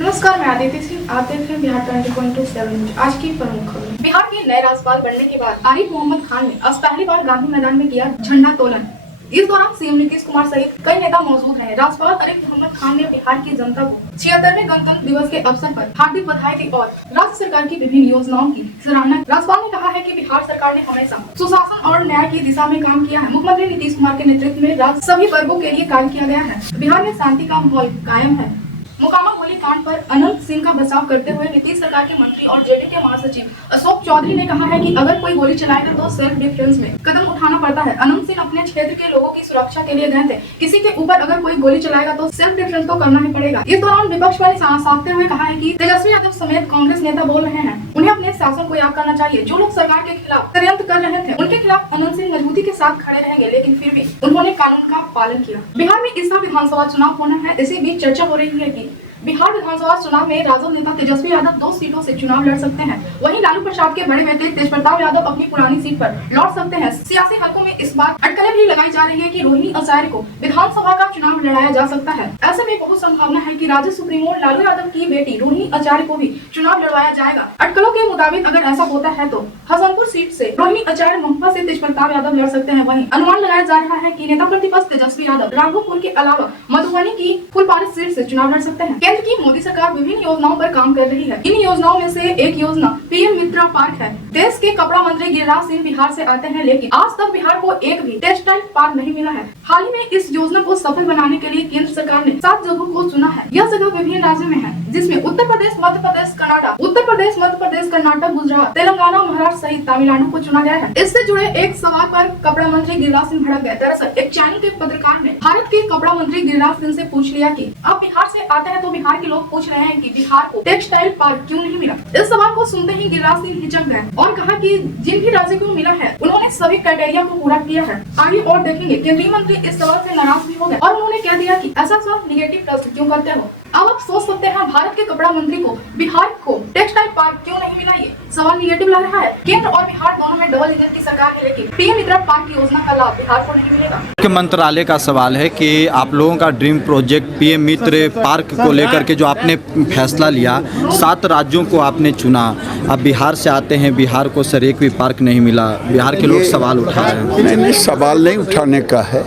नमस्कार, मैं आदित्य सिंह। आप देख रहे हैं बिहार 20.7। आज की प्रमुख खबर। बिहार के नए राज्यपाल बनने के बाद आरिफ मोहम्मद खान ने आज पहली बार गांधी मैदान में किया झंडा तोलन। इस दौरान सीएम नीतीश कुमार सहित कई नेता मौजूद रहे। राज्यपाल आरिफ मोहम्मद खान ने बिहार की जनता को 76वें गणतंत्र दिवस के अवसर पर हार्दिक बधाई दी और राज्य सरकार की विभिन्न योजनाओं की सराहना। राज्यपाल ने कहा है कि बिहार सरकार ने हमेशा सुशासन और न्याय की दिशा में काम किया है। मुख्यमंत्री नीतीश कुमार के नेतृत्व में राज्य सभी वर्गों के लिए कार्य किया गया है। बिहार में शांति का माहौल कायम है। मोकामा गोलीकांड पर अनंत सिंह का बचाव करते हुए नीतीश सरकार के मंत्री और जेडीयू के महासचिव अशोक चौधरी ने कहा है कि अगर कोई गोली चलाएगा तो सेल्फ डिफेंस में कदम उठाना पड़ता है। अनंत सिंह अपने क्षेत्र के लोगों की सुरक्षा के लिए गए थे। किसी के ऊपर अगर कोई गोली चलाएगा तो सेल्फ डिफेंस तो करना ही पड़ेगा। इस दौरान विपक्ष पर साधते हुए कहा है कि तेजस्वी यादव समेत कांग्रेस नेता बोल रहे हैं, उन्हें अपने शासन को याद करना चाहिए। जो लोग सरकार के खिलाफ षड्यंत्र कर रहे थे उनके खिलाफ अनंत सिंह मजबूती के साथ खड़े रहेंगे, लेकिन फिर भी उन्होंने कानून का पालन किया। बिहार में इस बार विधानसभा चुनाव होना है। इसी बीच चर्चा हो रही है कि बिहार विधानसभा चुनाव में राजद नेता तेजस्वी यादव 2 सीटों से चुनाव लड़ सकते हैं। वहीं लालू प्रसाद के बड़े बेटे तेजप्रताप यादव अपनी पुरानी सीट पर लौट सकते हैं। सियासी हलकों में इस बार अटकलें भी लगाई जा रही है कि रोहिणी आचार्य को विधानसभा का चुनाव लड़ाया जा सकता है। ऐसे में बहुत संभावना है कि राज्य सुप्रीमो लालू यादव की बेटी रोहिणी आचार्य को भी चुनाव लड़वाया जाएगा। अटकलों के मुताबिक अगर ऐसा होता है तो हसनपुर सीट से रोहिणी आचार्य, महुआ से तेजप्रताप यादव लड़ सकते हैं। वहीं अनुमान लगाया जा रहा है कि नेता प्रतिपक्ष तेजस्वी यादव राघोपुर के अलावा मधुबनी की फुलपारी सीट से चुनाव लड़ सकते हैं। केंद्र की मोदी सरकार विभिन्न योजनाओं पर काम कर रही है। इन योजनाओं में से एक योजना पीएम मित्र पार्क है। देश के कपड़ा मंत्री गिरिराज सिंह बिहार से आते हैं, लेकिन आज तक बिहार को एक भी टेक्सटाइल पार्क नहीं मिला है। हाल ही में इस योजना को सफल बनाने के लिए केंद्र सरकार ने 7 जगहों को चुना है। यह जगह विभिन्न राज्यों में है, जिसमें उत्तर प्रदेश, मध्य प्रदेश, कर्नाटक, गुजरात, तेलंगाना, महाराष्ट्र सहित तमिलनाडु को चुना गया है। इससे जुड़े एक सवाल पर कपड़ा मंत्री गिरिराज सिंह भड़क गए। दरअसल एक चैनल के पत्रकार ने भारत के कपड़ा मंत्री गिरिराज सिंह से पूछ लिया कि आप बिहार से आते हैं तो बिहार के लोग पूछ रहे हैं कि बिहार को टेक्सटाइल पार्क क्यों नहीं मिला। इस सवाल को सुनते ही गिरिराज सिंह हिचक गए और कहा कि जिन भी राज्य को मिला है उन्होंने सभी क्राइटेरिया को पूरा किया है। आगे और देखेंगे। केंद्रीय मंत्री इस सवाल से नाराज भी हो गए और उन्होंने कह दिया कि ऐसा सब निगेटिव प्रश्न क्यों करते हो। अब आप सोच सकते हैं भारत के कपड़ा मंत्री को बिहार को टेक्सटाइल पार्क क्यों नहीं मिला। ये सवाल निगेटिव लग रहा है। केंद्र और बिहार दोनों में डबल इंजन की सरकार है, लेकिन पीएम मित्र पार्क की योजना का लाभ बिहार को नहीं मिलेगा। मुख्य मंत्रालय का सवाल है कि आप लोगों का ड्रीम प्रोजेक्ट पीएम मित्र पार्क को लेकर के जो आपने फैसला लिया, 7 राज्यों को आपने चुना, अब बिहार से आते हैं, बिहार को सर एक भी पार्क नहीं मिला। बिहार के लोग सवाल उठा रहे हैं। नहीं, सवाल नहीं उठाने का है।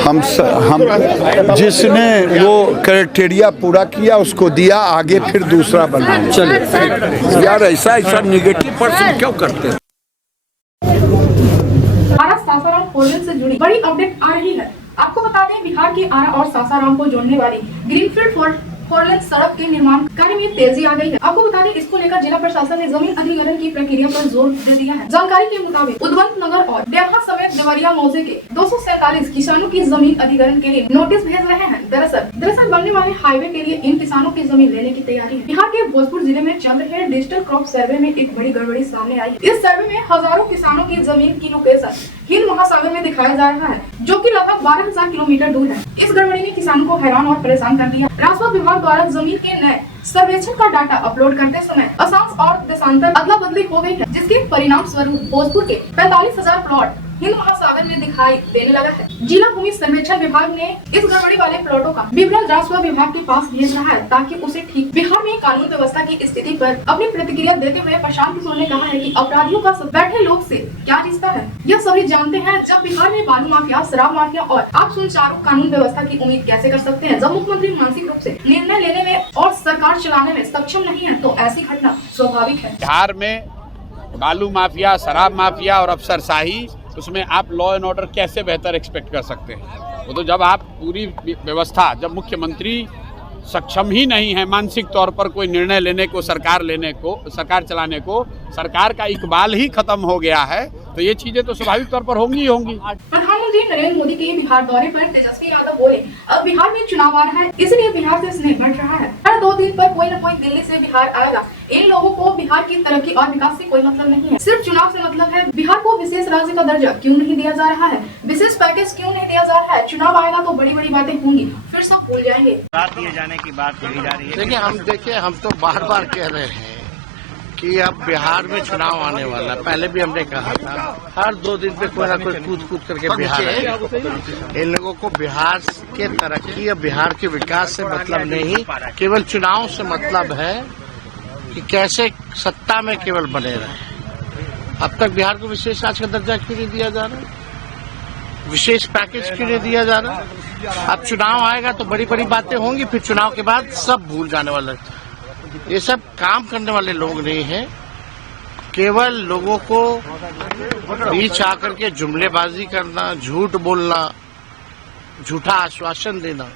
हम जिसने वो क्राइटेरिया पूरा किया उसको दिया, आगे फिर दूसरा बना। चलिए यार, ऐसा निगेटिव पर्सन क्यों करते हैं। आरा सासाराम फोरलेन से जुड़ी बड़ी अपडेट आ रही है। आपको बता दें, बिहार के आरा और सासाराम को जोड़ने वाली ग्रीनफील्ड फोरलेन सड़क के निर्माण कार्य में तेजी आ गई है। आपको बता दें, इसको लेकर जिला प्रशासन ने जमीन अधिग्रहण की प्रक्रिया पर जोर दे दिया है। जानकारी के मुताबिक उद्वंत नगर और देवहा समेत देवरिया मौजे के 247 किसानों की जमीन अधिग्रहण के लिए नोटिस भेज रहे हैं। दरअसल बनने वाले हाईवे के लिए इन किसानों की जमीन लेने की तैयारी है। बिहार के भोजपुर जिले में चल रहे डिजिटल क्रॉप सर्वे में एक बड़ी गड़बड़ी सामने आई है। इस सर्वे में हजारों किसानों की जमीन की लोकेशन हिंद महासागर में दिखाया जा रहा है, जो कि लगभग 12,000 किलोमीटर दूर है। इस गड़बड़ी ने किसानों को हैरान और परेशान कर दिया। राजस्व विभाग द्वारा जमीन के नए सर्वेक्षण का डाटा अपलोड करते समय अक्षांश और देशांतर अदला बदली हो गई है, जिसके परिणाम स्वरूप भोजपुर के 45,000 प्लॉट हिंद महासागर में दिखाई देने लगा है। जिला भूमि सर्वेक्षण विभाग ने इस गड़बड़ी वाले प्लॉटों का विवरण राजस्व विभाग के पास भेज रहा है, ताकि उसे ठीक। बिहार में कानून व्यवस्था की स्थिति पर अपनी प्रतिक्रिया देते हुए प्रशांत किशोर ने कहा है कि अपराधियों का बैठे लोग से क्या रिश्ता है, यह सभी जानते हैं। जब बिहार में बालू माफिया, शराब माफिया और आप सुचारू कानून व्यवस्था की उम्मीद कैसे कर सकते हैं, जब मुख्यमंत्री मानसिक रूप से निर्णय लेने में और सरकार चलाने में सक्षम नहीं है, तो ऐसी घटना स्वाभाविक है। बिहार में बालू माफिया, शराब माफिया और अफसरशाही, उसमें आप लॉ एंड ऑर्डर कैसे बेहतर एक्सपेक्ट कर सकते हैं। वो तो जब आप पूरी व्यवस्था, जब मुख्यमंत्री सक्षम ही नहीं है मानसिक तौर पर कोई निर्णय लेने को, सरकार चलाने को, सरकार का इकबाल ही खत्म हो गया है, तो ये चीजें तो स्वाभाविक तौर पर होंगी ही होंगी। प्रधानमंत्री नरेंद्र मोदी के बिहार दौरे पर तेजस्वी यादव बोले, अब बिहार में चुनाव आ रहा है, इसलिए बिहार से स्नेह बढ़ रहा है। हर 2 दिन पर कोई न कोई दिल्ली से बिहार आएगा। इन लोगों को बिहार की तरक्की और विकास से कोई मतलब नहीं है, सिर्फ चुनाव से मतलब है। बिहार को विशेष राज्य का दर्जा क्यों नहीं दिया जा रहा है, विशेष पैकेज क्यों नहीं दिया जा रहा है। चुनाव आएगा तो बड़ी बड़ी बातें होंगी, फिर सब भूल जाएंगे। दिए जाने की बात कही जा रही है। देखिए, हम तो बार बार कह रहे हैं कि अब बिहार में चुनाव आने वाला है। पहले भी हमने कहा था हर 2 दिन पे कोई ना कोई कूद करके बिहार आएगा। इन लोगों को बिहार के तरक्की या बिहार के विकास से मतलब नहीं, केवल चुनाव से मतलब है कि कैसे सत्ता में केवल बने रहे। अब तक बिहार को विशेष राज्य का दर्जा क्यों नहीं दिया जा रहा, विशेष पैकेज क्यों नहीं दिया जा रहा। अब चुनाव आएगा तो बड़ी बड़ी बातें होंगी, फिर चुनाव के बाद सब भूल जाने वाला है। ये सब काम करने वाले लोग नहीं हैं, केवल लोगों को बीच आकर के जुमलेबाजी करना, झूठ बोलना, झूठा आश्वासन देना,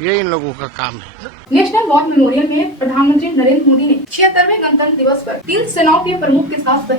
ये इन लोगों का काम है। नेशनल वॉर मेमोरियल में प्रधानमंत्री नरेंद्र मोदी ने 76वें गणतंत्र दिवस पर 3 सेनाओं के प्रमुख के साथ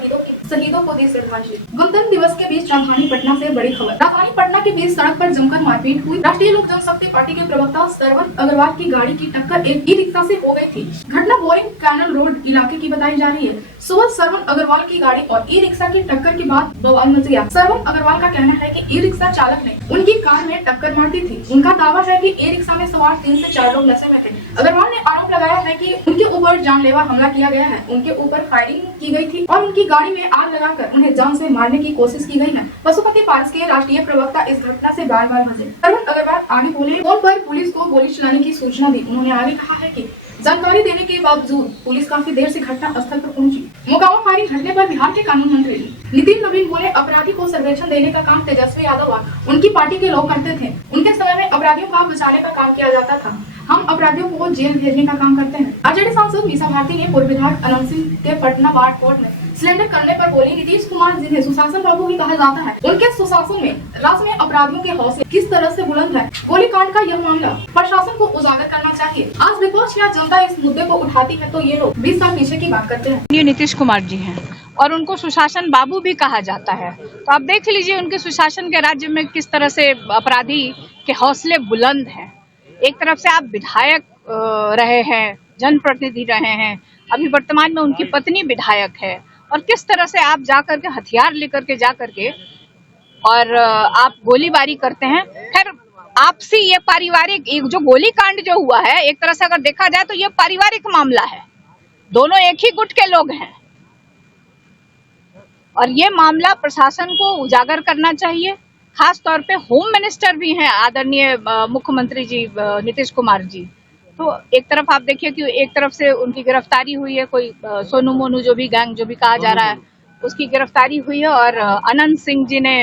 शहीदों को दी श्रद्धांजलि। गणतंत्र दिवस के बीच राजधानी पटना से बड़ी खबर। राजधानी पटना के बीच सड़क पर जमकर मारपीट हुई। राष्ट्रीय लोक जनशक्ति पार्टी के प्रवक्ता श्रवण अग्रवाल की गाड़ी की टक्कर एक ई-रिक्शा से हो गई थी। घटना बोरिंग कैनल रोड इलाके की बताई जा रही है। सुबह श्रवण अग्रवाल की गाड़ी और ई-रिक्शा की टक्कर के बाद बवाल मच गया। श्रवण अग्रवाल का कहना है कि ई-रिक्शा चालक ने उनकी कार में टक्कर मार दी थी। उनका दावा है कि ई-रिक्शा में सवार 3 से 4 लोग नशे में थे। अग्रवाल ने आरोप लगाया है कि उनके ऊपर जानलेवा हमला किया गया है, उनके ऊपर फायरिंग की गई थी और उनकी गाड़ी में आग लगाकर उन्हें जान से मारने की कोशिश की गई है। पशुपति पार्क के राष्ट्रीय प्रवक्ता इस घटना से बार-बार भजे। श्रवण अग्रवाल आगे बोले, फोन पर पुलिस को गोली चलाने की सूचना दी। उन्होंने आगे कहा है कि जानकारी देने के बावजूद पुलिस काफी देर से घटना स्थल पर पहुंची। मोकामा फायरिंग घटने पर बिहार के कानून मंत्री नितिन नवीन बोले, अपराधी को संरक्षण देने का काम तेजस्वी यादव और उनकी पार्टी के लोग करते थे। उनके समय में अपराधियों को बचाने का काम किया जाता था, हम अपराधियों को जेल भेजने का काम करते हैं। आरजेडी सांसद मीसा भारती ने पूर्व विधायक अनंत सिंह के पटना बार कोर्ट में सिलेंडर करने पर बोली, नीतीश कुमार जिन्हें सुशासन बाबू भी कहा जाता है, उनके सुशासन में राज्य में अपराधियों के हौसले किस तरह से बुलंद है। गोलीकांड का यह मामला प्रशासन को उजागर करना चाहिए। आज विपक्ष या जनता इस मुद्दे को उठाती है तो ये लोग 20 साल पीछे की बात करते हैं। ये नीतीश कुमार जी हैं और उनको सुशासन बाबू भी कहा जाता है, तो आप देख लीजिए उनके सुशासन के राज्य में किस तरह से अपराधी के हौसले बुलंद हैं। एक तरफ से आप विधायक रहे हैं, जनप्रतिनिधि रहे हैं, अभी वर्तमान में उनकी पत्नी विधायक है, और किस तरह से आप जाकर के हथियार लेकर के जाकर के और आप गोलीबारी करते हैं। खैर आपसी ये पारिवारिक जो गोली कांड जो हुआ है, एक तरह से अगर देखा जाए तो ये पारिवारिक मामला है, दोनों एक ही गुट के लोग हैं और ये मामला प्रशासन को उजागर करना चाहिए। खास तौर पे होम मिनिस्टर भी हैं आदरणीय मुख्यमंत्री जी नीतीश कुमार जी। तो एक तरफ आप देखिए कि एक तरफ से उनकी गिरफ्तारी हुई है, कोई सोनू मोनू जो भी गैंग जो भी कहा जा रहा है उसकी गिरफ्तारी हुई है और अनंत सिंह जी ने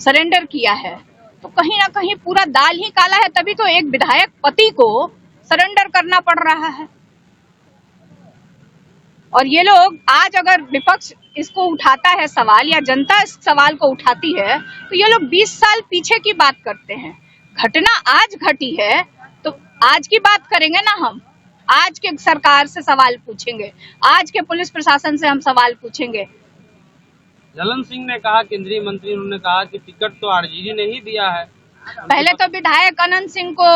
सरेंडर किया है। तो कहीं ना कहीं पूरा दाल ही काला है, तभी तो एक विधायक पति को सरेंडर करना पड़ रहा है। और ये लोग आज अगर विपक्ष इसको उठाता है सवाल या जनता इस सवाल को उठाती है तो ये लोग 20 साल पीछे की बात करते हैं। घटना आज घटी है तो आज की बात करेंगे ना, हम आज के सरकार से सवाल पूछेंगे, आज के पुलिस प्रशासन से हम सवाल पूछेंगे। ललन सिंह ने कहा, केंद्रीय मंत्री उन्होंने कहा कि टिकट तो आरजेडी ने ही दिया है। पहले तो विधायक अनंत सिंह को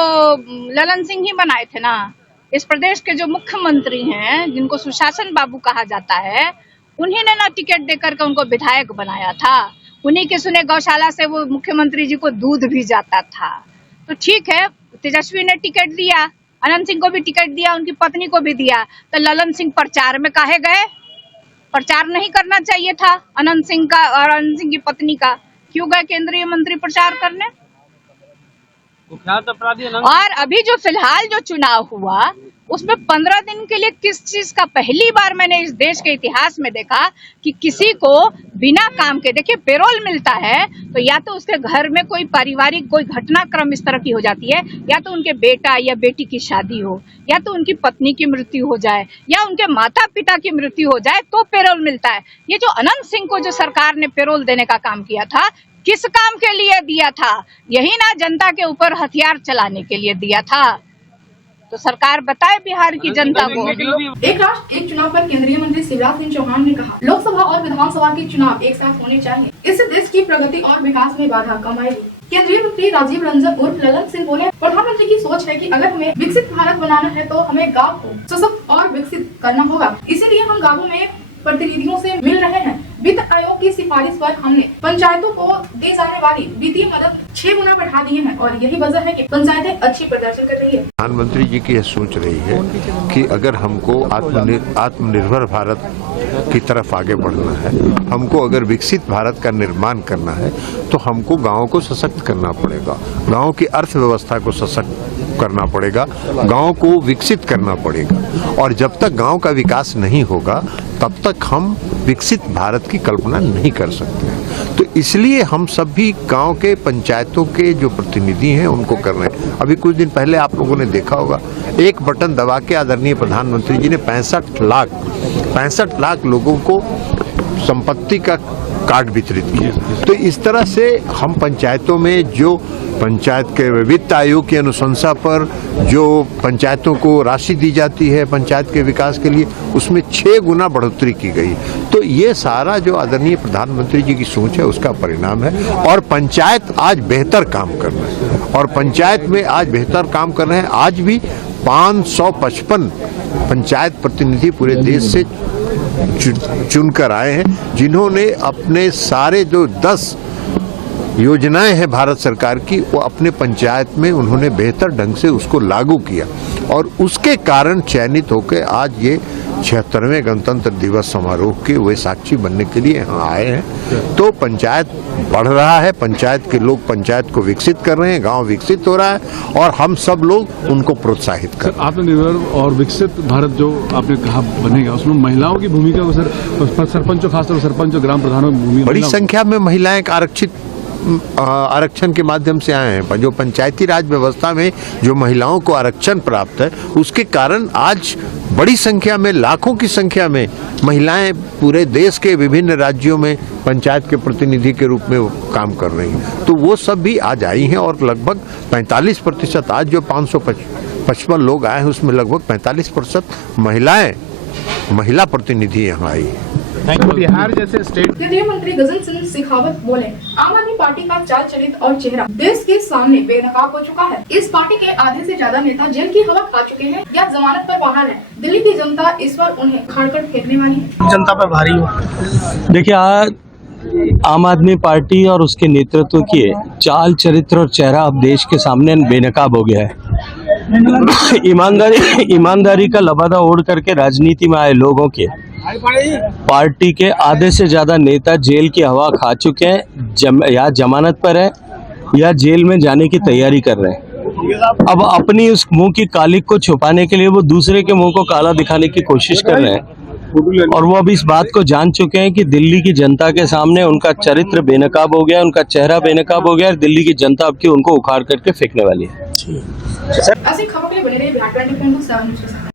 ललन सिंह ही बनाए थे ना। इस प्रदेश के जो मुख्यमंत्री हैं जिनको सुशासन बाबू कहा जाता है, उन्हीं ने ना टिकट देकर के उनको विधायक बनाया था। उन्हीं के सुने गौशाला से वो मुख्यमंत्री जी को दूध भी जाता था। तो ठीक है, तेजस्वी ने टिकट दिया, अनंत सिंह को भी टिकट दिया, उनकी पत्नी को भी दिया, तो ललन सिंह प्रचार में काहे गए? प्रचार नहीं करना चाहिए था अनंत सिंह का और अनंत सिंह की पत्नी का, क्यों गए केंद्रीय मंत्री प्रचार करने? कुख्यात अपराधी और अभी जो फिलहाल जो चुनाव हुआ उसमें 15 दिन के लिए किस चीज का पहली बार मैंने इस देश के इतिहास में देखा कि किसी को बिना काम के, देखिए पेरोल मिलता है तो या तो उसके घर में कोई पारिवारिक कोई घटनाक्रम इस तरह की हो जाती है, या तो उनके बेटा या बेटी की शादी हो, या तो उनकी पत्नी की मृत्यु हो जाए, या उनके माता पिता की मृत्यु हो जाए तो पेरोल मिलता है। ये जो अनंत सिंह को जो सरकार ने पेरोल देने का काम किया था, किस काम के लिए दिया था? यही ना, जनता के ऊपर हथियार चलाने के लिए दिया था। तो सरकार बताए बिहार की जनता को। एक राष्ट्र एक चुनाव पर केंद्रीय मंत्री शिवराज सिंह चौहान ने कहा, लोकसभा और विधानसभा के चुनाव एक साथ होने चाहिए, इससे देश की प्रगति और विकास में बाधा कम आएगी। केंद्रीय मंत्री राजीव रंजन उर्फ ललन सिंह बोले, प्रधानमंत्री की सोच है कि अगर हमें विकसित भारत बनाना है तो हमें गाँव को सशक्त और विकसित करना होगा। इसीलिए हम गाँवों में प्रतिनिधियों से मिल रहे हैं वित्त आयोग की सिफारिश पर हमने पंचायतों को दी जाने वाली वित्तीय मदद 6 गुना बढ़ा दिए हैं और यही वजह है कि पंचायतें अच्छी प्रदर्शन कर रही है। प्रधानमंत्री जी की यह सोच रही है कि अगर हमको आत्मनिर्भर भारत की तरफ आगे बढ़ना है, हमको अगर विकसित भारत का निर्माण करना है, तो हमको गाँव को सशक्त करना पड़ेगा, गाँव की अर्थव्यवस्था को सशक्त करना पड़ेगा, गांव को विकसित करना पड़ेगा। और जब तक गांव का विकास नहीं होगा तब तक हम विकसित भारत की कल्पना नहीं कर सकते। तो इसलिए हम सभी गांव के पंचायतों के जो प्रतिनिधि हैं उनको कर रहे हैं। अभी कुछ दिन पहले आप लोगों ने देखा होगा, एक बटन दबा के आदरणीय प्रधानमंत्री जी ने 65 लाख लोगों को संपत्ति का कार्ड वितरित किया। तो इस तरह से हम पंचायतों में जो पंचायत के वित्त आयोग की अनुशंसा पर जो पंचायतों को राशि दी जाती है पंचायत के विकास के लिए, उसमें 6 गुना बढ़ोतरी की गई। तो ये सारा जो आदरणीय प्रधानमंत्री जी की सोच है उसका परिणाम है। और पंचायत आज बेहतर काम कर रहे हैं और पंचायत में आज बेहतर काम कर रहे हैं। आज भी 555 पंचायत प्रतिनिधि पूरे देश से चुनकर आए हैं, जिन्होंने अपने सारे जो 10 योजनाएं हैं भारत सरकार की, वो अपने पंचायत में उन्होंने बेहतर ढंग से उसको लागू किया और उसके कारण चयनित होकर आज ये 76वें गणतंत्र दिवस समारोह के वे साक्षी बनने के लिए यहाँ आए हैं। तो पंचायत बढ़ रहा है, पंचायत के लोग पंचायत को विकसित कर रहे हैं, गांव विकसित हो रहा है और हम सब लोग उनको प्रोत्साहित कर रहे हैं। आत्मनिर्भर और विकसित भारत जो आपने कहा बनेगा, उसमें महिलाओं की भूमिका को सरपंचों, खासतौर सरपंच और ग्राम प्रधानों की भूमिका, बड़ी संख्या में महिलाएं आरक्षण के माध्यम से आए हैं। जो पंचायती राज व्यवस्था में जो महिलाओं को आरक्षण प्राप्त है, उसके कारण आज बड़ी संख्या में, लाखों की संख्या में महिलाएं पूरे देश के विभिन्न राज्यों में पंचायत के प्रतिनिधि के रूप में काम कर रही हैं। तो वो सब भी आज आई हैं और लगभग 45% आज जो 555 लोग आए हैं उसमें लगभग 45% महिला प्रतिनिधि यहाँ आई है। बिहार जैसे स्टेट केंद्रीय मंत्री गजेंद्र सिंह शेखावत बोले, आम आदमी पार्टी का चाल चलित और चेहरा देश के सामने बेनकाब हो चुका है। इस पार्टी के आधे से ज्यादा नेता जेल की हवा खा चुके हैं या जमानत पर बाहर हैं। दिल्ली की जनता इस पर उन्हें खाड़कर फेंकने वाली है। जनता पर भारी हो। देखिए, आज आम आदमी पार्टी और उसके नेतृत्व की चाल चरित्र और चेहरा अब देश के सामने बेनकाब हो गया है। ईमानदारी का लबादा ओढ़ करके राजनीति में आए लोगों के पार्टी के आधे से ज्यादा नेता जेल की हवा खा चुके हैं, या जमानत पर है या जेल में जाने की तैयारी कर रहे हैं। अब अपनी उस मुंह की कालिक को छुपाने के लिए वो दूसरे के मुंह को काला दिखाने की कोशिश कर रहे हैं और वो अब इस बात को जान चुके हैं कि दिल्ली की जनता के सामने उनका चरित्र बेनकाब हो गया, उनका चेहरा बेनकाब हो गया और दिल्ली की जनता अब की उनको उखाड़ करके फेंकने वाली है। ऐसी खबर के लिए बने रहिए बिहार 24/7 न्यूज़ के साथ।